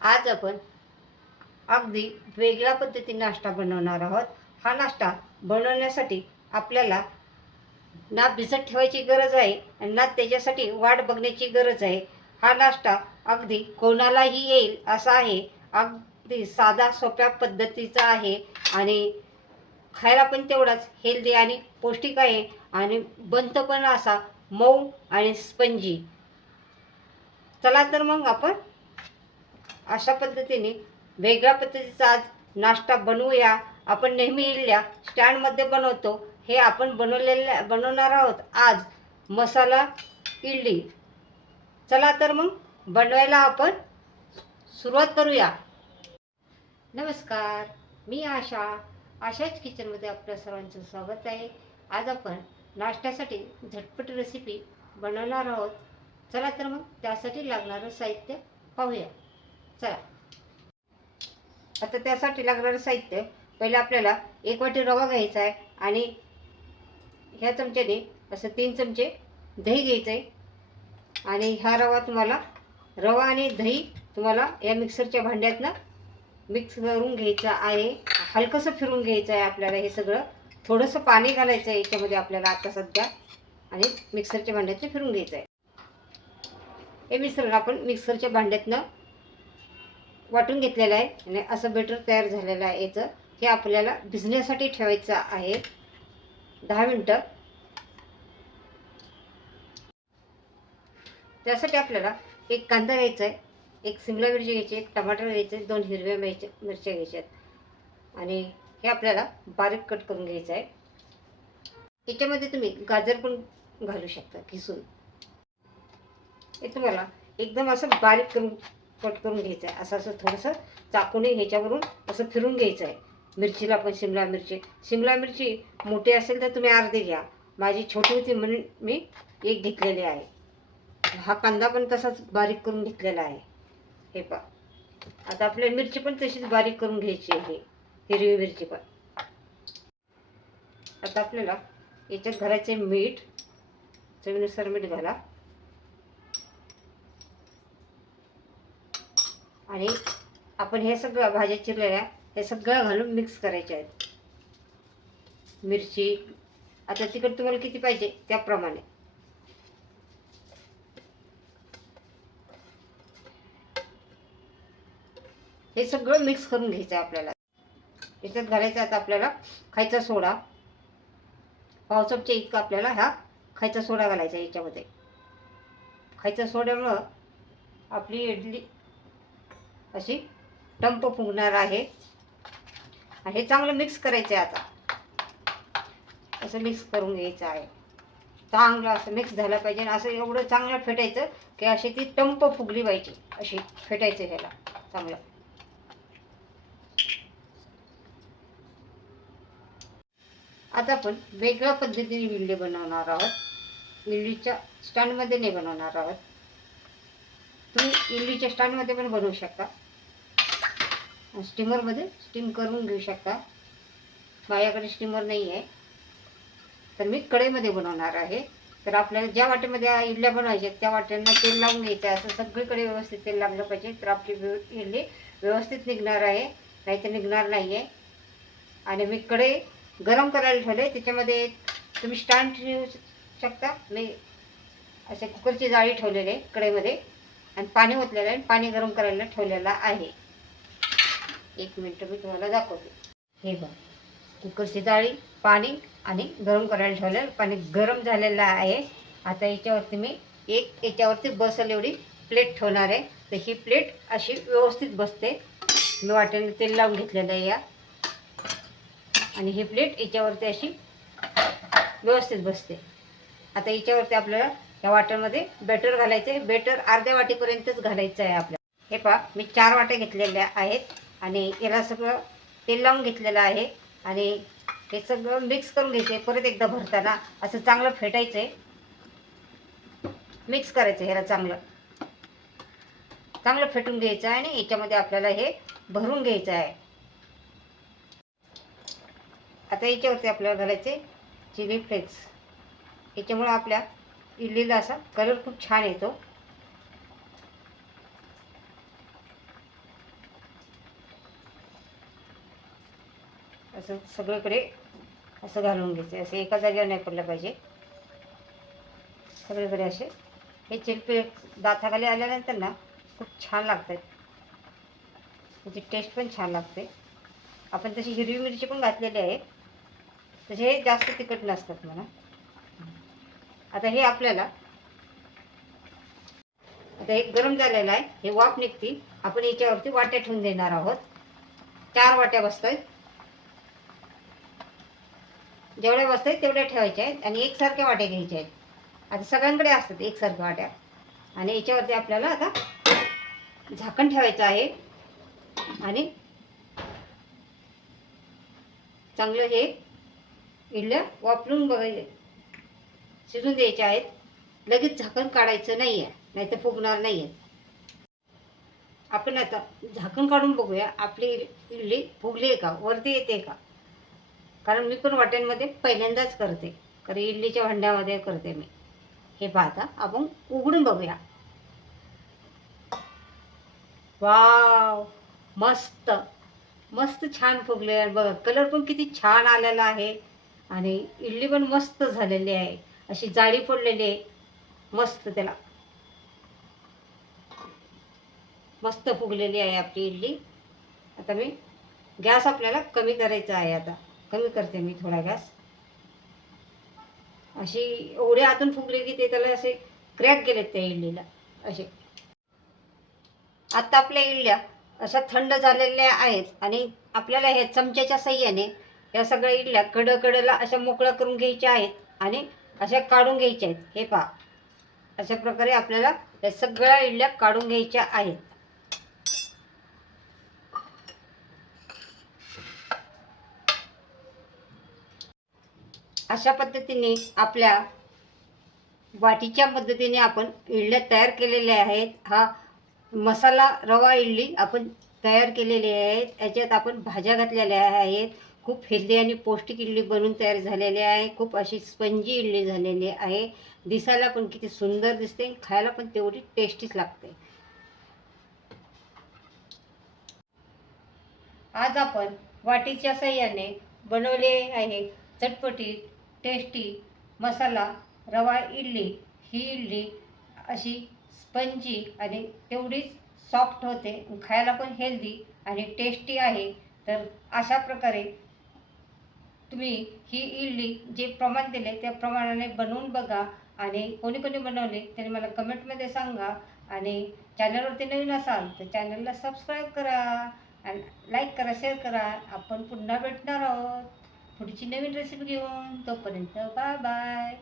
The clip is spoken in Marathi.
आज आपण अगदी वेगळ्या पद्धतीने नाश्ता बनवणार आहोत. हा नाश्ता बनवण्यासाठी आपल्याला ना भिजत ठेवायची गरज आहे आणि ना त्याच्यासाठी वाट बघण्याची गरज आहे. हा नाश्ता अगदी कोणालाही येईल असा आहे. अगदी साधा सोप्या पद्धतीचा आहे आणि खायला पण तेवढाच हेल्दी आणि पौष्टिक आहे आणि बनतं पण असा मऊ आणि स्पंजी. चला तर मग आपण अशा पद्धतीने वेगळ्या पद्धतीचा आज नाश्ता बनवूया. आपण नेहमी इडल्या स्टँडमध्ये बनवतो. हे आपण बनवलेल्या बनवणार आहोत आज मसाला इडली. चला तर मग बनवायला आपण सुरुवात करूया. नमस्कार मी आशा. आशाच किचनमध्ये आपल्या सर्वांचं स्वागत आहे. आज आपण नाश्त्यासाठी झटपट रेसिपी बनवणार आहोत. चला तर मग त्यासाठी लागणारं साहित्य पाहूया. चला. आता त्यासाठी लागणारं साहित्य पहिले आपल्याला एक वाटी रवा घ्यायचा आहे आणि ह्या चमच्याने असं तीन चमचे दही घ्यायचं आहे. आणि हा रवा तुम्हाला रवा आणि दही तुम्हाला या मिक्सरच्या भांड्यातनं मिक्स करून घ्यायचं आहे. हलकंसं फिरून घ्यायचं आहे आपल्याला हे सगळं. थोडंसं पाणी घालायचं आहे याच्यामध्ये आपल्याला आता सध्या. आणि मिक्सरच्या भांड्यातनं फिरून घ्यायचं आहे. हे मिश्रण आपण मिक्सरच्या भांड्यातनं वाटून घेतलेलं आहे आणि असं बेटर तयार झालेलं आहे याचं. हे आपल्याला भिजण्यासाठी ठेवायचं आहे. दहा मिनटं. त्यासाठी आपल्याला एक कांदा घ्यायचा आहे एक सिमला मिरची घ्यायची एक टमाटर घ्यायचे आहे, दोन हिरव्या मिरच्या मिरच्या घ्यायच्या आहेत. आणि हे आपल्याला बारीक कट करून घ्यायचं आहे. याच्यामध्ये तुम्ही गाजर पण घालू शकता किसून. हे तुम्हाला एकदम असं बारीक करून कट करून घ्यायचं आहे असं असं थोडंसं चाकूने ह्याच्यावरून असं फिरून घ्यायचं आहे मिरचीला पण शिमला मिरची. शिमला मिरची मोठी असेल तर तुम्ही अर्धी घ्या. माझी छोटी होती म्हणून मी एक घेतलेली आहे. हा कांदा पण तसाच बारीक करून घेतलेला आहे. हे पा आता आपल्या मिरची पण तशीच बारीक करून घ्यायची आहे. हिरवी मिरची पण. आता आपल्याला याच्यात घालायचे मीठ. चवीनुसार मीठ घाला. आणि आपण हे सगळं भाज्या चिरलेल्या हे सगळं घालून मिक्स करायचे आहेत. मिरची आता तिखट तुम्हाला किती पाहिजे त्याप्रमाणे. हे सगळं मिक्स करून घ्यायचं आहे आपल्याला. याच्यात घालायचं आता आपल्याला खायचा सोडा. पावसाच्या इतकं इतका आपल्याला हा खायचा सोडा घालायचा याच्यामध्ये. खायच्या सोड्यामुळं आपली इडली अशी टंप फुगणार आहे. आणि हे चांगलं मिक्स करायचं आहे आता. असं मिक्स करून घ्यायचं आहे. चांगलं असं मिक्स झालं पाहिजे आणि असं एवढं चांगलं फेटायचं की अशी ती टंप फुगली पाहिजे. अशी फेटायचं ह्याला चांगलं. आता आपण वेगळ्या पद्धतीने इडली बनवणार आहोत. विंडीच्या स्टँडमध्ये नाही बनवणार आहोत. तुम्ही इडलीच्या स्टँडमध्ये पण बनवू शकता. स्टीमरमध्ये स्टीम करून घेऊ शकता. माझ्याकडे स्टीमर नाही आहे तर मी कढईमध्ये बनवणार आहे. तर आपल्याला ज्या वाटेमध्ये इडल्या बनवायच्या त्या वाट्यांना तेल लावून घ्यायचं आहे. असं सगळीकडे व्यवस्थित तेल लागलं पाहिजे. तर आपली व्यव- इडली व्यवस्थित निघणार आहे. नाही तर निघणार नाही आहे आणि मी कढई गरम करायला ठेवले. त्याच्यामध्ये तुम्ही स्टँड ठेवू शकता. मी असे कुकरची जाळी ठेवलेले आहे कढईमध्ये. आणि पाणी ओतलेलं आहे आणि पाणी गरम करायला ठेवलेलं आहे. एक मिनटं मी तुम्हाला दाखवते. हे बघ कुकरची डाळी पाणी आणि गरम करायला ठेवलेलं पाणी गरम झालेलं आहे. आता याच्यावरती मी एक याच्यावरती बसेल एवढी प्लेट ठेवणार आहे. तर ही प्लेट अशी व्यवस्थित बसते. मी वाटेने तेल लावून घेतलेलं आहे या. आणि ही प्लेट याच्यावरती अशी व्यवस्थित बसते. आता याच्यावरती आपल्याला या वाट्यामध्ये बेटर घालायचं. आहे बेटर अर्ध्या वाटीपर्यंतच घालायचं आहे आपल्याला. हे पहा मी चार वाट्या घेतलेल्या आहेत आणि याला सगळं तेल लावून घेतलेलं आहे आणि हे सगळं मिक्स करून घ्यायचं. आहे परत एकदा भरताना असं चांगलं फेटायचं आहे मिक्स करायचं ह्याला चांगलं. चांगलं फेटून घ्यायचं आहे आणि याच्यामध्ये आपल्याला हे भरून घ्यायचं आहे. आता याच्यावरती आपल्याला घालायचे चिली फ्लेक्स. याच्यामुळं आपल्या इडलीला असा कलर खूप छान येतो. असं सगळीकडे असं घालून घ्यायचं. असं एका जागेवर नाही पडलं पाहिजे. सगळीकडे असे. हे चिलपे दाताखाली आल्यानंतर ना खूप छान लागतात. त्याची टेस्ट पण छान लागते. आपण तशी हिरवी मिरची पण घातलेली आहे. तसे हे जास्त तिखट नसतात म्हणा. आता हे आपल्याला आता हे गरम झालेलं आहे हे वाफ निघती आपण याच्यावरती वाट्या ठेवून देणार आहोत. चार वाट्या बसतात जेवढ्या बसत आहेत तेवढ्या ठेवायच्या आहेत आणि एकसारख्या वाट्या घ्यायच्या आहेत. आता सगळ्यांकडे असतात एकसारख्या वाट्या. आणि याच्यावरती आपल्याला आता झाकण ठेवायचं आहे. आणि चांगलं हे इडल्या वापरून बघायचं. शिजून द्यायचे आहेत. लगेच झाकण काढायचं नाही आहे नाही तर फुगणार नाही आहेत आपण आता झाकण काढून बघूया आपली इडली फुगली आहे का वरती येते का? कारण मी पण वाट्यांमध्ये पहिल्यांदाच करते कारण इडलीच्या भांड्यामध्ये करते मी. हे पाहता आपण उघडून बघूया. वाव मस्त मस्त छान फुगले. बघा कलर पण किती छान आलेला आहे. आणि इडली पण मस्त झालेली आहे. अशी जाळी फोडलेली आहे. मस्त त्याला. मस्त फुगलेली आहे आपली इडली. आता मी गॅस आपल्याला कमी करायचा आहे आता. कमी करते मी थोडा गॅस. अशी एवढे आतून फुगले की ते त्याला असे क्रॅक गेलेत त्या इडलीला. असे. आता आपल्या इडल्या अशा थंड झालेल्या आहेत आणि आपल्याला हे चमच्याच्या सहाय्याने या सगळ्या इडल्या कडकडला अशा मोकळ्या करून घ्यायच्या आहेत आणि अशा काढून घ्यायच्या आहेत. हे पहा. अशा प्रकारे आपल्याला या सगळ्या इडल्या काढून घ्यायच्या आहेत. अशा पद्धतीने आपल्या वाटीच्या पद्धतीने आपण इडल्या तयार केलेल्या आहेत. हा मसाला रवा इडली आपण तयार केलेली आहेत. याच्यात आपण भाज्या घातलेल्या आहेत. खूप हेल्दी आणि पौष्टिक इडली बनवून तयार झालेली आहे. खूप अशी स्पंजी इडली झालेली आहे. दिसायला पण किती सुंदर दिसते खायला पण तेवढी टेस्टीच लागते. आज आपण वाटीच्या सहाय्याने बनवले आहे चटपटीत टेस्टी मसाला रवा इडली. ही इडली अशी स्पंजी आणि तेवढीच सॉफ्ट होते. खायला पण हेल्दी आणि टेस्टी आहे. तर अशा प्रकारे तुम्ही ही इडली जे प्रमाण दिले त्या प्रमाणाने बनवून बघा. आणि कोणी कोणी बनवले त्यांनी मला कमेंटमध्ये सांगा. आणि चॅनलवरती नवीन असाल तर चॅनलला सबस्क्राईब करा. आणि लाईक करा शेअर करा. आपण पुन्हा भेटणार आहोत. पुढची नवीन रेसिपी घेऊन. तोपर्यंत बाय बाय